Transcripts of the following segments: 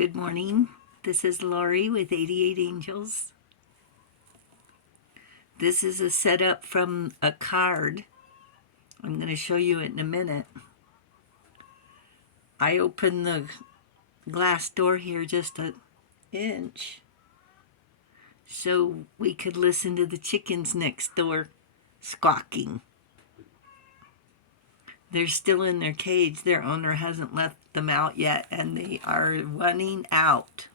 Good morning. This is Lori with 88 Angels. This is a setup from a card. I'm going to show you it in a minute. I opened the glass door here just an inch so we could listen to the chickens next door squawking. They're still in their cage. Their owner hasn't let them out yet, and they are running out.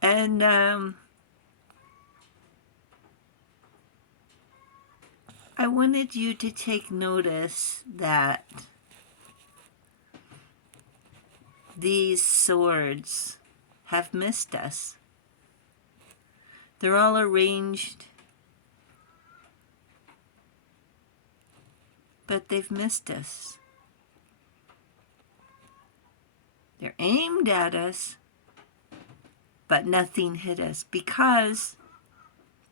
And I wanted you to take notice that these swords have missed us. They're all arranged, but they've missed us. They're aimed at us, but nothing hit us because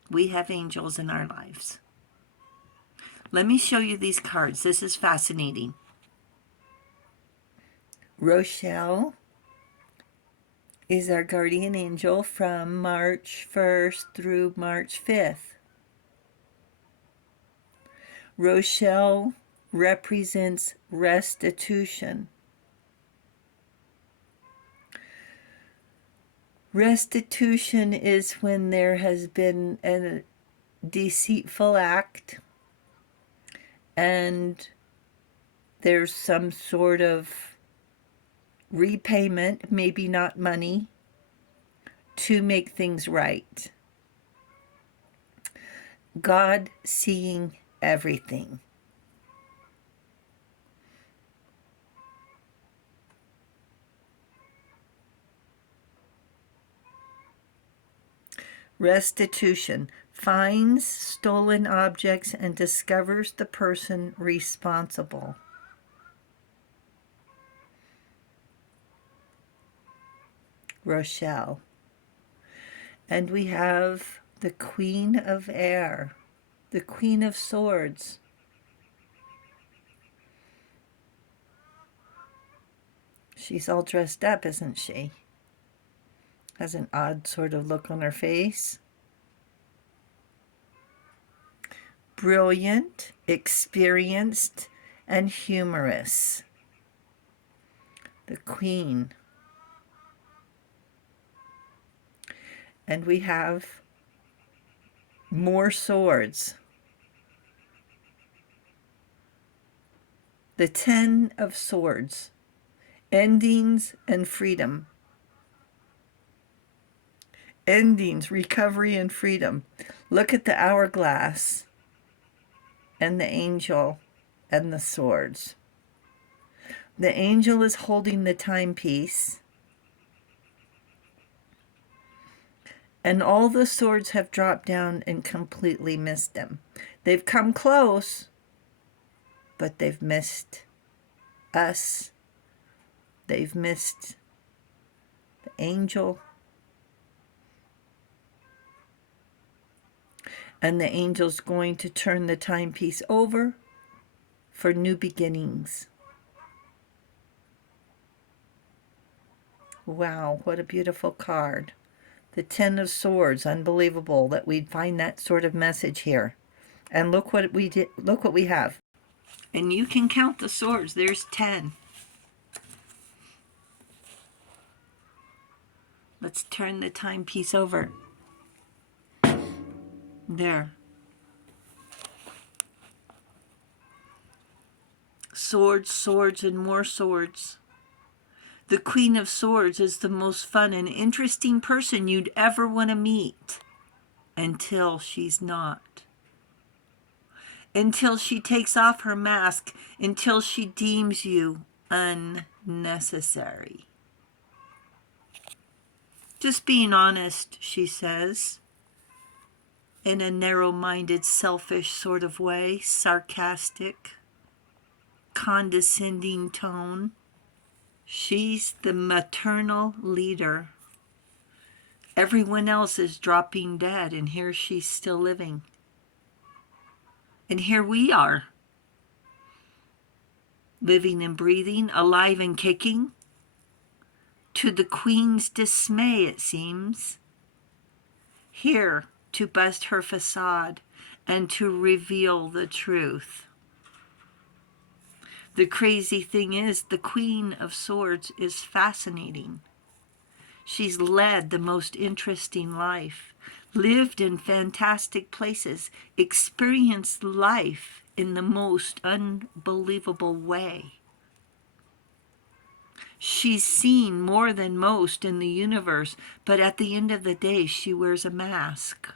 we have angels in our lives. Let me show you these cards. This is fascinating. Rochelle is our guardian angel from March 1st through March 5th. Rochelle represents restitution. Restitution is when there has been a deceitful act and there's some sort of repayment, maybe not money, to make things right. God seeing everything. Restitution finds stolen objects and discovers the person responsible. Rochelle. And we have the Queen of Air, the Queen of Swords. She's all dressed up, isn't she? Has an odd sort of look on her face. Brilliant, experienced, and humorous. The Queen. And we have more swords. The 10 of Swords. Endings and freedom. Endings, recovery, and freedom. Look at the hourglass and the angel and the swords. The angel is holding the timepiece, and all the swords have dropped down and completely missed him. They've come close, but they've missed us. They've missed the angel. And the angel's going to turn the timepiece over for new beginnings. Wow, what a beautiful card. The 10 of Swords, unbelievable that we'd find that sort of message here. And look what we did, look what we have. And you can count the swords, there's 10. Let's turn the timepiece over. There. Swords, swords, and more swords. The Queen of Swords is the most fun and interesting person you'd ever want to meet until she's not. Until she takes off her mask, until she deems you unnecessary. Just being honest, she says, in a narrow-minded, selfish sort of way, sarcastic, condescending tone. She's the maternal leader. Everyone else is dropping dead, and here she's still living. And here we are, living and breathing, alive and kicking, to the queen's dismay, it seems. Here to bust her facade and to reveal the truth. The crazy thing is, the Queen of Swords is fascinating. She's led the most interesting life, lived in fantastic places, experienced life in the most unbelievable way. She's seen more than most in the universe, but at the end of the day, she wears a mask.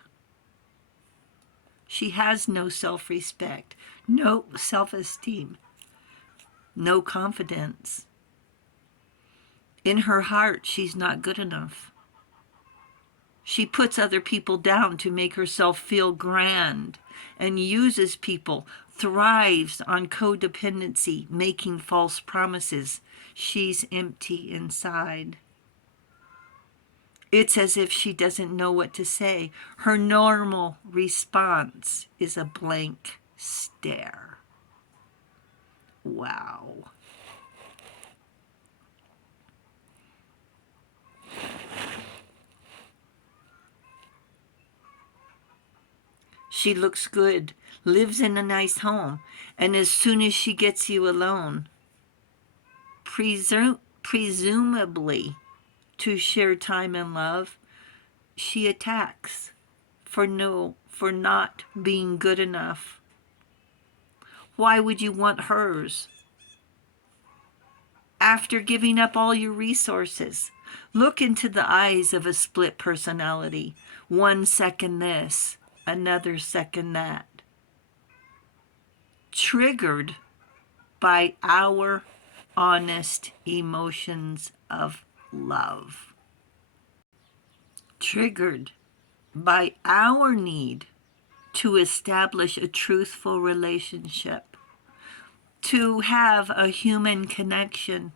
She has no self-respect, no self-esteem, no confidence. In her heart, she's not good enough. She puts other people down to make herself feel grand and uses people, thrives on codependency, making false promises. She's empty inside. It's as if she doesn't know what to say. Her normal response is a blank stare. Wow. She looks good, lives in a nice home, and as soon as she gets you alone, presumably to share time and love, she attacks for not being good enough. Why would you want hers? After giving up all your resources, look into the eyes of a split personality. 1 second this, another second that. Triggered by our honest emotions of love. Triggered by our need to establish a truthful relationship, to have a human connection.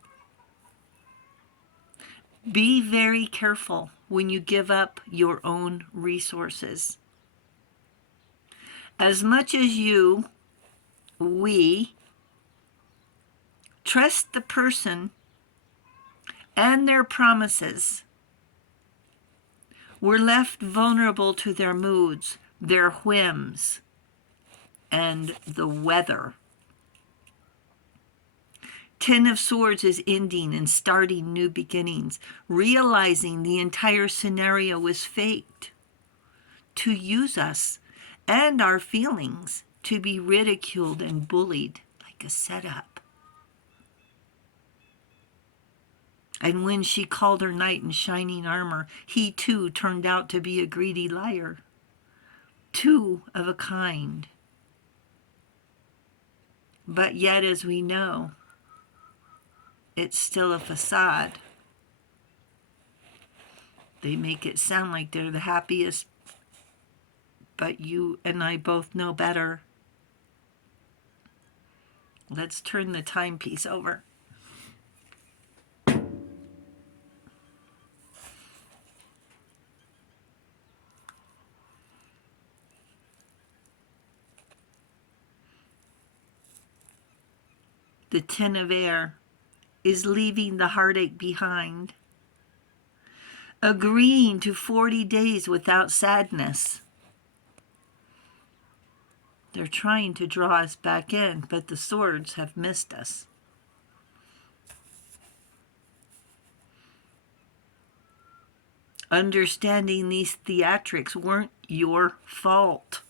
Be very careful when you give up your own resources. As much as we trust the person and their promises, we're left vulnerable to their moods, their whims, and the weather. 10 of Swords is ending and starting new beginnings, realizing the entire scenario is faked to use us and our feelings to be ridiculed and bullied like a setup. And when she called her knight in shining armor, he too turned out to be a greedy liar. 2 of a kind. But yet, as we know, it's still a facade. They make it sound like they're the happiest, but you and I both know better. Let's turn the timepiece over. The 10 of Air is leaving the heartache behind, agreeing to 40 days without sadness. They're trying to draw us back in, but the swords have missed us. Understanding these theatrics weren't your fault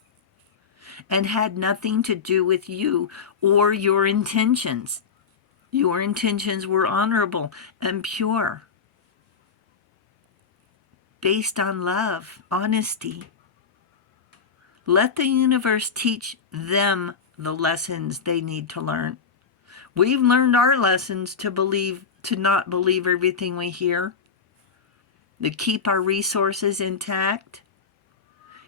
and had nothing to do with you or your intentions. Your intentions were honorable and pure, based on love, honesty. Let the universe teach them the lessons they need to learn. We've learned our lessons to not believe everything we hear, to keep our resources intact.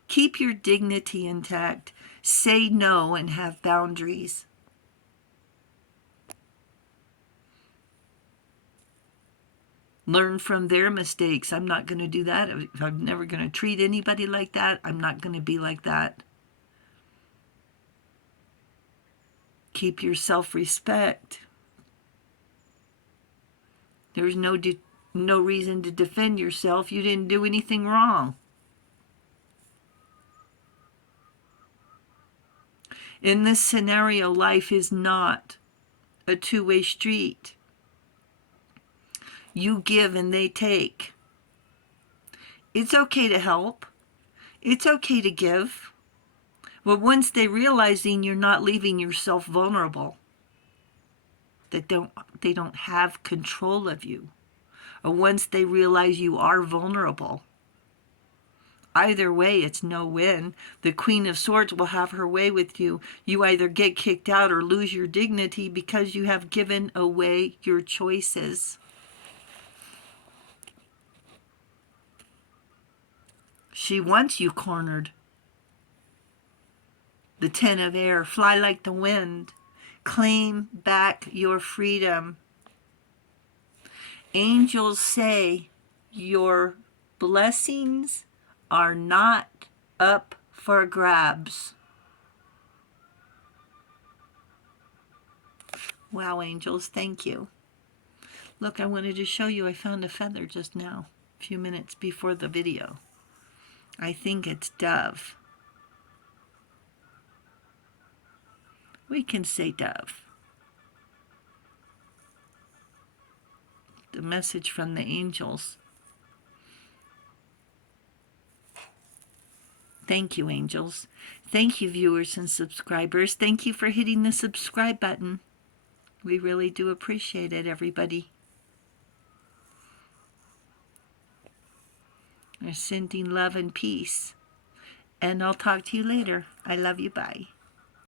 Keep your dignity intact. Say no and have boundaries. Learn from their mistakes. I'm not going to do that. I'm never going to treat anybody like that. I'm not going to be like that. Keep your self-respect. There's no no reason to defend yourself. You didn't do anything wrong. In this scenario, life is not a two-way street. You give and they take. It's okay to help. It's okay to give. But once they realizing you're not leaving yourself vulnerable, that they don't have control of you, or once they realize you are vulnerable, either way, it's no win. The Queen of Swords will have her way with you. You either get kicked out or lose your dignity because you have given away your choices. She wants you cornered. The Ten of Air, fly like the wind. Claim back your freedom. Angels say your blessings are not up for grabs. Wow, angels, thank you. Look, I wanted to show you I found a feather just now, a few minutes before the video. I think it's dove. We can say dove. The message from the angels. Thank you, angels. Thank you, viewers and subscribers. Thank you for hitting the subscribe button. We really do appreciate it, everybody. We're sending love and peace. And I'll talk to you later. I love you. Bye.